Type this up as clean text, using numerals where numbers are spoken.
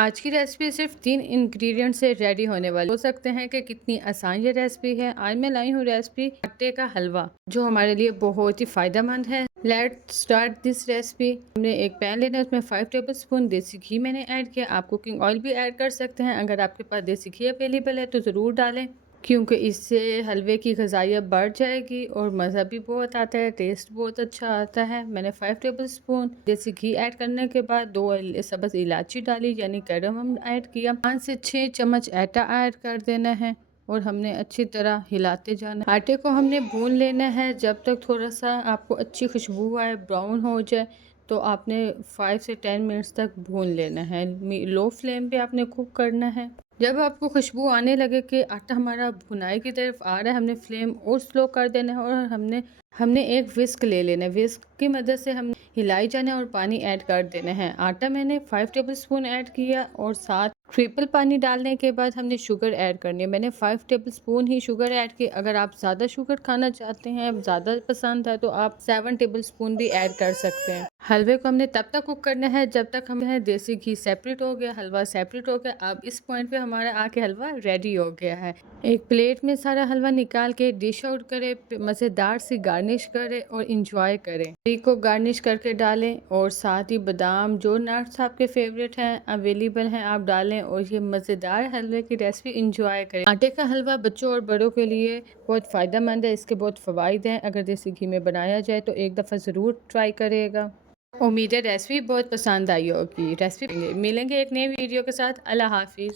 आज की रेसिपी सिर्फ 3 इंग्रेडिएंट से रेडी होने वाली। हो सकते हैं कि कितनी आसान ये रेसिपी है। आज मैं लाई हूँ रेसिपी आटे का हलवा, जो हमारे लिए बहुत ही फ़ायदेमंद है। Let's start this recipe. हमने एक पैन लेना है, उसमें 5 टेबल स्पून देसी घी मैंने ऐड किया। आप कुकिंग ऑयल भी ऐड कर सकते हैं। अगर आपके पास देसी घी अवेलेबल है तो ज़रूर डालें, क्योंकि इससे हलवे की ग़िज़ाइयत बढ़ जाएगी और मज़ा भी बहुत आता है, टेस्ट बहुत अच्छा आता है। मैंने 5 टेबल स्पून देसी घी ऐड करने के बाद 2 सब्ज़ इलायची डाली, यानी कैरम ऐड किया। 5 से 6 चम्मच आटा ऐड कर देना है और हमने अच्छी तरह हिलाते जाना है। आटे को हमने भून लेना है जब तक थोड़ा सा आपको अच्छी खुशबू आए, ब्राउन हो जाए। तो आपने 5 से 10 मिनट्स तक भून लेना है। लो फ्लेम पे आपने कुक करना है। जब आपको खुशबू आने लगे कि आटा हमारा भुनाई की तरफ आ रहा है, हमने फ्लेम और स्लो कर देना है और हमने हमने एक विस्क ले लेना है। विस्क की मदद से हम हिलाई जाना है और पानी ऐड कर देना है। आटा मैंने 5 टेबल स्पून ऐड किया और साथ ट्रिपल पानी डालने के बाद हमने शुगर ऐड करनी है। मैंने 5 टेबल स्पून ही शुगर ऐड की। अगर आप ज़्यादा शुगर खाना चाहते हैं, ज़्यादा पसंद है, तो आप 7 टेबल स्पून भी ऐड कर सकते हैं। हलवे को हमने तब तक कुक करना है जब तक हमें देसी घी सेपरेट हो गया, हलवा सेपरेट हो गया। अब इस पॉइंट पे हमारा आके हलवा रेडी हो गया है। एक प्लेट में सारा हलवा निकाल के डिश आउट करें, मज़ेदार सी गार्निश करें और इंजॉय करें। केक को गार्निश करके डालें और साथ ही बादाम, जो नट्स आपके फेवरेट हैं अवेलेबल हैं, आप डालें और ये मज़ेदार हलवे की रेसिपी इंजॉय करें। आटे का हलवा बच्चों और बड़ों के लिए बहुत फ़ायदेमंद है। इसके बहुत फ़वाइद हैं। अगर देसी घी में बनाया जाए तो एक दफ़ा ज़रूर ट्राई करिएगा। उम्मीद है रेसिपी बहुत पसंद आई होगी। रेसिपी मिलेंगे एक नई वीडियो के साथ। अल्लाह हाफिज़।